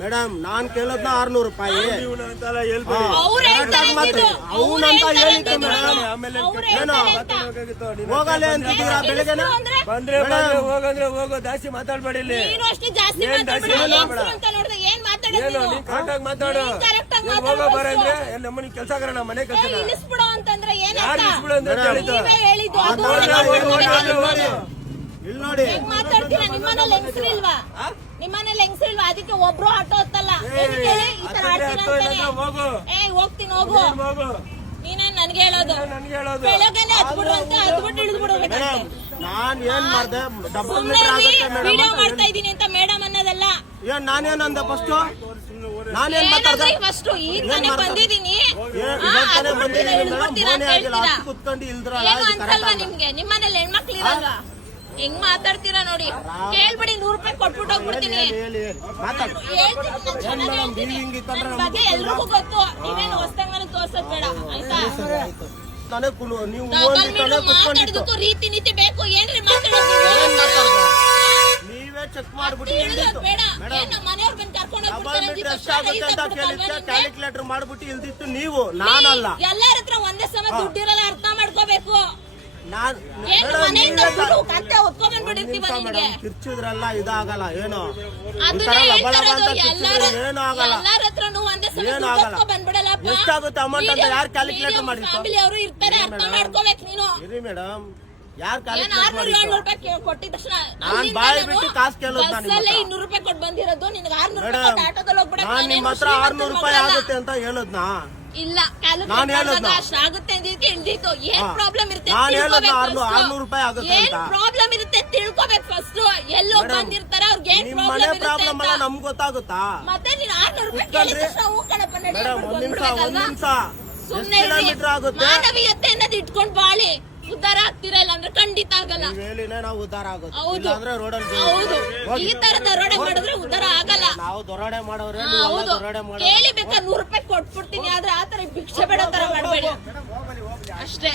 Madam ನಾನ್ ಕೇಳೋದ್ನ 600 ರೂಪಾಯಿ ಅವನಂತ ಹೇಳಿದ್ದೆ madam. ಹೋಗಲ್ಲ ಅಂತಿದ್ದೀರಾ ಬೆಳಗ್ಗೆ ಬಂದ್ರೆ ಹೋಗಂದ್ರೆ ಹೋಗೋ ಜಾಸ್ತಿ ಮಾತಾಡ್ಬೇಡಿ ಇಲ್ಲಿ. ಕರೆಕ್ಟಾಗಿ ಮಾತಾಡು. ಹೋಗೋ ಬರ ಅಂದ್ರೆ ನಮ್ಮನಿ ಕೆಲಸ ಕರೋಣ ಮನೆ ಕೆಲಸ ಇಳಿಸ್ಬಿಡು ಅಂತಂದ್ರೆ ಯಾರು ಇಳಿಸ್ಬಿಡು ಅಂತ ಹೇಳಿದ್ದು ಇಲ್ಲಿ ನೋಡಿ ಮಾತಾಡ್ತೀರಾ? ನಿಮ್ಮನೇಲಿ ಹೆಂಗಸ್ರಿಲ್ವಾ? ನಿಮ್ಮನೇಲಿ ಹೆಂಗಸ್ರಿಲ್ವಾ? ಅದಕ್ಕೆ ಒಬ್ರು ಆಟೋ ಹತ್ತಲ್ಲ. ಈ ತರ ಹೋಗ್ತೀನಿ ಹೋಗು. ನೀನೇ ನನ್ಗೆ ಹೇಳೋದು ಬೆಳಗ್ಗೆನೆ ಹತ್ಬಿಡು ಅಂತ ಹತ್ಬಿಟ್ಟು ಇಳಿದ್ಬಿಡು. ನಾನ್ ಏನ್ ಮಾಡ್ದೆ? ಡಬಲ್ ವಿಡಿಯೋ ಮಾಡ್ತಾ ಇದೀನಿ ಅಂತ ಮೇಡಮ್ ಅನ್ನೋದಲ್ಲ. ಏನ್ ನಾನೇನಂದೆ ಫಸ್ಟ್? ನಾನೇನ್ ಮಾತಾಡ್ದೆ? ಫಸ್ಟ್ ಈಗ ತಾನೇ ಬಂದಿದ್ದೀನಿ. ಕುತ್ಕೊಂಡು ಇಲ್ದ್ರಲ್ಲ ಏನು ಅನ್ಸಲ್ವಾ ನಿಮ್ಗೆ? ನಿಮ್ಮನೇಲಿ ಹೆಣ್ಮಕ್ಳು ಇರಲ್ವಾ? ಹೆಂಗ್ ಮಾತಾಡ್ತೀರಾ ನೋಡಿ. ಕೇಳ್ಬಿಡಿ, 100 ರೂಪಾಯಿ ಕೊಟ್ಬಿಟ್ಟು ಹೋಗ್ಬಿಡ್ತೀನಿ. ಬಗ್ಗೆ ಎಲ್ರಿಗೂ ಗೊತ್ತು. ನೀವೇನು ಹೊಸದಂಗ ತೋರ್ಸೋದ್ ಬೇಡ ಆಯ್ತಾ? ಮಾತಾಡೋದಕ್ಕೂ ರೀತಿ ನೀತಿ ಬೇಕು. ಏನ್ರಿ ಮಾತಾಡೋದು? ನೀವೇ ಚೆಕ್ ಮಾಡ್ಬಿಟ್ಟು ಬೇಡ. ಏನು ಮನೆಯವ್ರ ಬಂದು ಕರ್ಕೊಂಡು ಕ್ಯಾಲ್ಕುಲೇಟರ್ ಮಾಡ್ಬಿಟ್ಟು ಇಲ್ದಿತ್ತು ನೀವು, ನಾನಲ್ಲ. ಎಲ್ಲಾರ ಹತ್ರ ಒಂದೇ ಸಮ ದುಡ್ಡಿರಲ್ಲ, ಅರ್ಥ ಮಾಡ್ಕೋಬೇಕು. ಕಿರ್ಚಿದ್ರಲ್ಲ ಇದಾಗಲ್ಲ ಏನು ಏನು ಆಗಲ್ಲ. ಎಷ್ಟಾಗುತ್ತೆ ಅಮೌಂಟ್ ಅಂತ ಯಾರು ಕ್ಯಾಲ್ಕುಲೇಟರ್ ಮಾಡಿದ್ರು? ನೀನು ಮೇಡಮ್ ಯಾರು ಕೊಟ್ಟಿದ ತಕ್ಷಣ ನಾನ್ ಬಾಯಿ ಬಿಟ್ಟು ಕಾಸು ಕೇಳೋದು? 200 ರೂಪಾಯಿ ಕೊಟ್ಟು ಬಂದಿರೋದು ನಿನ್ಗೆ 600 ಆಟೋದಲ್ಲಿ ಹೋಗ್ಬಿಡ. ನಾನ್ ನಿಮ್ಮ ಹತ್ರ 600 ರೂಪಾಯಿ ಆಗುತ್ತೆ ಅಂತ ಹೇಳದ್ನಾ? ಇಲ್ಲ, ಅಷ್ಟಾಗುತ್ತೆ ಇಳ್ದಿತ್ತು. ಏನ್ ಪ್ರಾಬ್ಲಮ್ ಇರುತ್ತೆ? 600 ರೂಪಾಯಿ ಆಗುತ್ತೆ ಏನ್ ಪ್ರಾಬ್ಲಮ್ ಇರುತ್ತೆ ತಿಳ್ಕೊಬೇಕು ಫಸ್ಟ್. ಎಲ್ಲೋ ಬಂದಿರ್ತಾರೆ, ಅವ್ರಿಗೆ ಏನ್ ಪ್ರಾಬ್ಲಮ್ ಎಲ್ಲ ನಮ್ಗೆ ಗೊತ್ತಾಗುತ್ತಾ? ಮತ್ತೆ ನೀನ್ 600 ರೂಪಾಯಿ ಕೇಳಿದ ತಕ್ಷಣ ಹೂ ಕಣಪ್ಪ ನಡಿ ಒಂದ್ ನಿಮಿಷ ಸುಮ್ನೆ ಮಾನವೀಯತೆ ಅನ್ನೋದು ಇಟ್ಕೊಂಡ್ ಬಾಳಿ. ಉದ್ದಾರ ಆಗ್ತಿರಲ್ಲ ಅಂದ್ರೆ ಖಂಡಿತ ಆಗಲ್ಲ. ನಾವು ಉದ್ದಾರ ಆಗುತ್ತೆ. ಹೌದು ರೋಡಲ್ಲಿ ಈ ತರ ದರೋಡೆ ಮಾಡಿದ್ರೆ ಉದ್ದಾರ ಆಗಲ್ಲ. ನಾವು ದರೋಡೆ ಮಾಡೋರೆ. ಕೇಳಿ ಬೇಕಾ 100 ರೂಪಾಯಿ ಕೊಟ್ಬಿಡ್ತೀನಿ. ಆದ್ರೆ ಆತರ ಭಿಕ್ಷೆ ಬೇಡ ತರ ಮಾಡ್ಬೇಡಿ ಅಷ್ಟೇ.